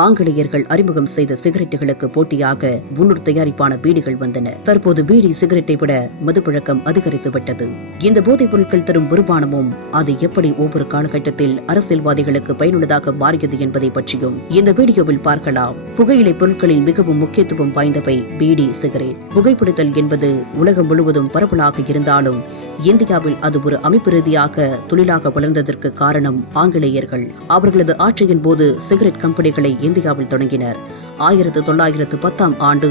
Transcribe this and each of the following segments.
ஆங்கிலேயர்கள் அறிமுகம் செய்த சிகரெட்டுகளுக்கு போட்டியாக உள்ளூர் தயாரிப்பான பீடிகள் வந்தன. தற்போது பீடி சிகரெட்டை விட மதுப்பழக்கம் அதிகரித்து விட்டது. இந்த போதைப் பொருட்கள் தரும் வருமானமும் அது எப்படி ஒவ்வொரு காலகட்டத்தில் அரசியல்வாதிகளுக்கு பயனுள்ளதாக மாறியது என்பதை பற்றியும் இந்த வீடியோவில் பார்க்கலாம். புகையிலை பொருட்களில் மிகவும் முக்கியத்துவம் வாய்ந்தவை பீடி சிகரெட். புகைப்பிடித்தல் என்பது உலகம் முழுவதும் பரவலாக இருந்தாலும் இந்தியாவில் அது ஒரு அமைப்பு ரீதியாக தொழிலாக வளர்ந்ததற்கு காரணம் ஆங்கிலேயர்கள். அவர்களது ஆட்சியின் போது சிகரெட் கம்பெனிகளை இந்தியாவில் தொடங்கினர். ஆயிரத்து தொள்ளாயிரத்து பத்தாம் ஆண்டு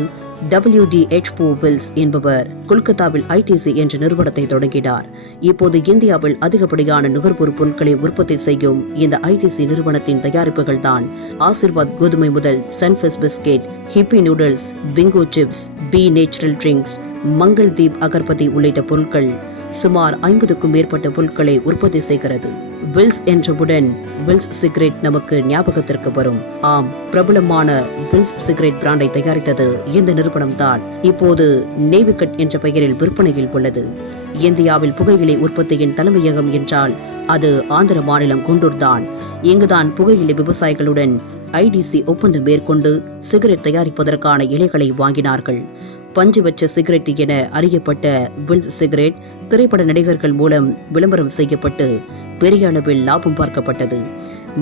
டபிள்யூ டி எச் வில்ஸ் என்பவர் கொல்கத்தாவில் ஐடிசி என்ற நிறுவனத்தை தொடங்கினார். இப்போது இந்தியாவில் அதிகப்படியான நுகர்பொருள் பொருட்களை உற்பத்தி செய்யும் இந்த ஐடிசி நிறுவனத்தின் தயாரிப்புகள் தான் ஆசிர்வாத் கோதுமை முதல் Sunfeast biscuit Yippee noodles Bingo chips B natural drinks Mangal Deep agarbatti உள்ளிட்ட பொருட்கள். சுமார் ஐம்பதுக்கும் மேற்பட்ட பொருட்களை உற்பத்தி செய்கிறது. வில்ஸ் என்றவுடன் வில்ஸ் சிகரெட் நமக்கு ஞாபகத்திற்கு வரும். ஆம் பிரபலமான வில்ஸ் சிகரெட் பிராண்டை தயாரித்தது இந்த நிறுவனம் தான் இப்போது நேவிகட் என்ற பெயரில் விற்பனையில் உள்ளது. இந்தியாவில் புகையிலை உற்பத்தியின் தலைமையகம் என்றால் அது ஆந்திர மாநிலம் குண்டூர் தான் இங்குதான் புகையிலை விவசாயிகளுடன் ஐடிசி ஒப்பந்தம் மேற்கொண்டு சிகரெட் தயாரிப்பதற்கான இலைகளை வாங்கினார்கள். பஞ்சு வச்ச சிகரெட் என அறியப்பட்ட வில்ஸ் சிகரெட் திரைப்பட நடிகர்கள் மூலம் விளம்பரம் செய்யப்பட்டு பெரிய அளவில் லாபம் பார்க்கப்பட்டது.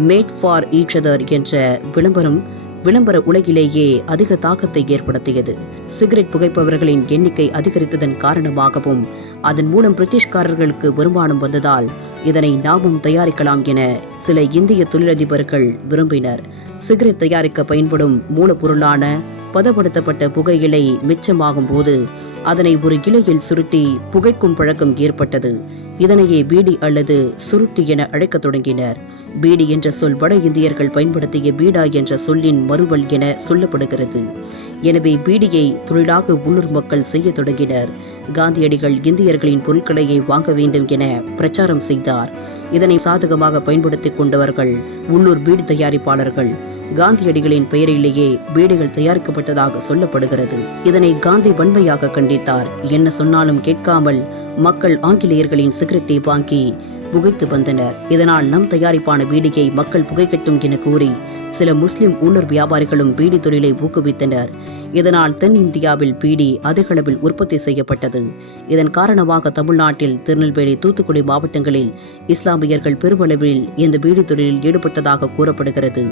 மேட் ஃபார் ஈச் அதர் என்ற விளம்பரம் விளம்பர உலகிலேயே அதிக தாக்கத்தை ஏற்படுத்தியது. சிகரெட் புகைப்பவர்களின் எண்ணிக்கை அதிகரித்ததன் காரணமாகவும் அதன் மூலம் பிரிட்டிஷ்காரர்களுக்கு வருமானம் வந்ததால் இதனை நாமும் தயாரிக்கலாம் என சில இந்திய தொழிலதிபர்கள் விரும்பினர். சிகரெட் தயாரிக்க பயன்படும் மூலப்பொருளான பதப்படுத்தப்பட்ட புகையிலை மிச்சமாகும் போது அதனை ஒரு இலையில் சுருட்டி புகைக்கும் பழக்கம் ஏற்பட்டது. இதனையே பீடி அல்லது சுருட்டி என அழைக்கத் தொடங்கினர். பீடி என்ற சொல் வட இந்தியர்கள் பயன்படுத்திய பீடா என்ற சொல்லின் மறுவல் என சொல்லப்படுகிறது. எனவே பீடியை தொழிலாக உள்ளூர் மக்கள் செய்ய தொடங்கினர். காந்தியடிகள் இந்தியர்களின் பொருட்களையே வாங்க வேண்டும் என பிரச்சாரம் செய்தார். இதனை சாதகமாக பயன்படுத்திக் கொண்டவர்கள் உள்ளூர் பீடி தயாரிப்பாளர்கள். காந்தியடிகளின் பெயரிலேயே வீடுகள் தயாரிக்கப்பட்டதாக சொல்லப்படுகிறது. இதனை காந்தி வன்மையாக கண்டித்தார். என்ன சொன்னாலும் கேட்காமல் மக்கள் ஆங்கிலேயர்களின் சிகரெட்டை வாங்கி புகைத்து வந்தனர். இதனால் நம் தயாரிப்பான பீடியை மக்கள் புகைக்கட்டும் என கூறி சில முஸ்லிம் உள்ளூர் வியாபாரிகளும் பீடி தொழிலை ஊக்குவித்தனர். இதனால் தென்னிந்தியாவில் பீடி அதிகளவில் உற்பத்தி செய்யப்பட்டது. இதன் காரணமாக தமிழ்நாட்டில் திருநெல்வேலி தூத்துக்குடி மாவட்டங்களில் இஸ்லாமியர்கள் பெருமளவில் இந்த பீடி தொழிலில் ஈடுபட்டதாக கூறப்படுகிறது.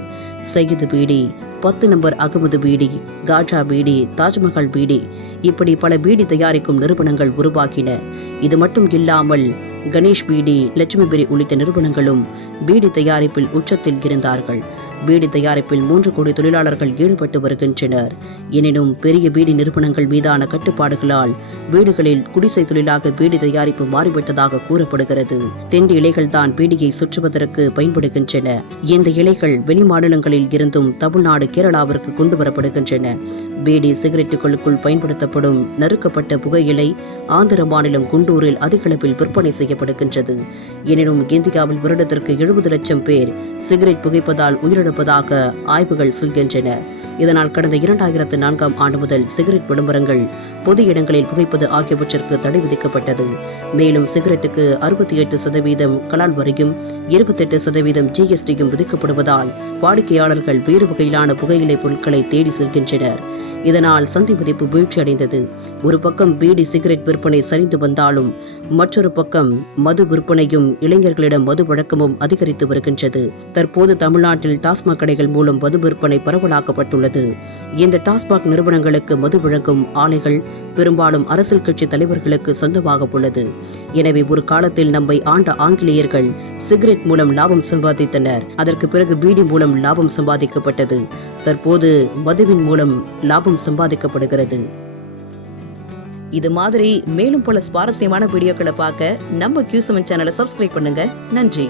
சையது பீடி பத்து நம்பர் அகமது பீடி காஜா பீடி தாஜ்மஹால் பீடி இப்படி பல பீடி தயாரிக்கும் நிறுவனங்கள் உருவாக்கின இது மட்டும் இல்லாமல் கணேஷ் பீடி லட்சுமிபுரி உள்ளிட்ட நிறுவனங்களும் பீடி தயாரிப்பில் உச்சத்தில் இருந்தார்கள். பீடி தயாரிப்பில் மூன்று கோடி தொழிலாளர்கள் ஈடுபட்டு வருகின்றனர். எனினும் பெரிய பீடி நிறுவனங்கள் மீதான கட்டுப்பாடுகளால் வீடுகளில் குடிசை தொழிலாக பீடி தயாரிப்பு மாறிவிட்டதாக கூறப்படுகிறது. தெண்டு இலைகள் தான் பீடியை சுற்றுவதற்கு பயன்படுகின்றன. இந்த இலைகள் வெளிமாநிலங்களில் இருந்தும் தமிழ்நாடு கேரளாவிற்கு கொண்டு வரப்படுகின்றன. பீடி சிகரெட்டுகளுக்குள் பயன்படுத்தப்படும் நறுக்கப்பட்ட புகையிலை ஆந்திர மாநிலம் குண்டூரில் அதிகளவில் விற்பனை செய்யப்படுகின்றது. எனினும் இந்தியாவில் வருடத்திற்கு எழுபது லட்சம் பேர் சிகரெட் புகைப்பதால் உயிரிழப்பதாக ஆய்வுகள் சொல்கின்றன. இதனால் கடந்த இரண்டாயிரத்து நான்காம் ஆண்டு முதல் சிகரெட் விளம்பரங்கள் பொது இடங்களில் புகைப்பது ஆகியவற்றிற்கு தடை விதிக்கப்பட்டது. மேலும் சிகரெட்டுக்கு அறுபத்தி எட்டு சதவீதம் கலால் வரியும் இருபத்தெட்டு சதவீதம் ஜிஎஸ்டியும் விதிக்கப்படுவதால் வாடிக்கையாளர்கள் வேறு வகையிலான புகையிலை பொருட்களை தேடி செல்கின்றனர். இதனால் சந்தை மதிப்பு வீழ்ச்சியடைந்தது. ஒரு பக்கம் பீடி சிகரெட் விற்பனை சரிந்து வந்தாலும் மற்றொரு பக்கம் மது விற்பனையும் இளைஞர்களிடம் மது வழக்கமும் அதிகரித்து வருகின்றது. தற்போது தமிழ்நாட்டில் டாஸ்மாக் கடைகள் மூலம் மது விற்பனை பரவலாக்கப்பட்டுள்ளது. இந்த டாஸ்மாக் நிறுவனங்களுக்கு மது வழங்கும் ஆலைகள் பெரும்பாலும் அரசியல் கட்சி தலைவர்களுக்கு சொந்தமாக உள்ளது எனவே ஒரு காலத்தில் நம்மை ஆண்ட ஆங்கிலேயர்கள் சிகரெட் மூலம் லாபம் சம்பாதித்தனர். அதற்கு பிறகு பீடி மூலம் லாபம் சம்பாதிக்கப்பட்டது. தற்போது மதுவின் மூலம் லாபம் சம்பாதிக்கப்படுகிறது. இது மாதிரி மேலும் பல சுவாரஸ்யமான வீடியோக்களை பார்க்க நம்ம கியூசமன் சேனலை சப்ஸ்கிரைப் பண்ணுங்க. நன்றி.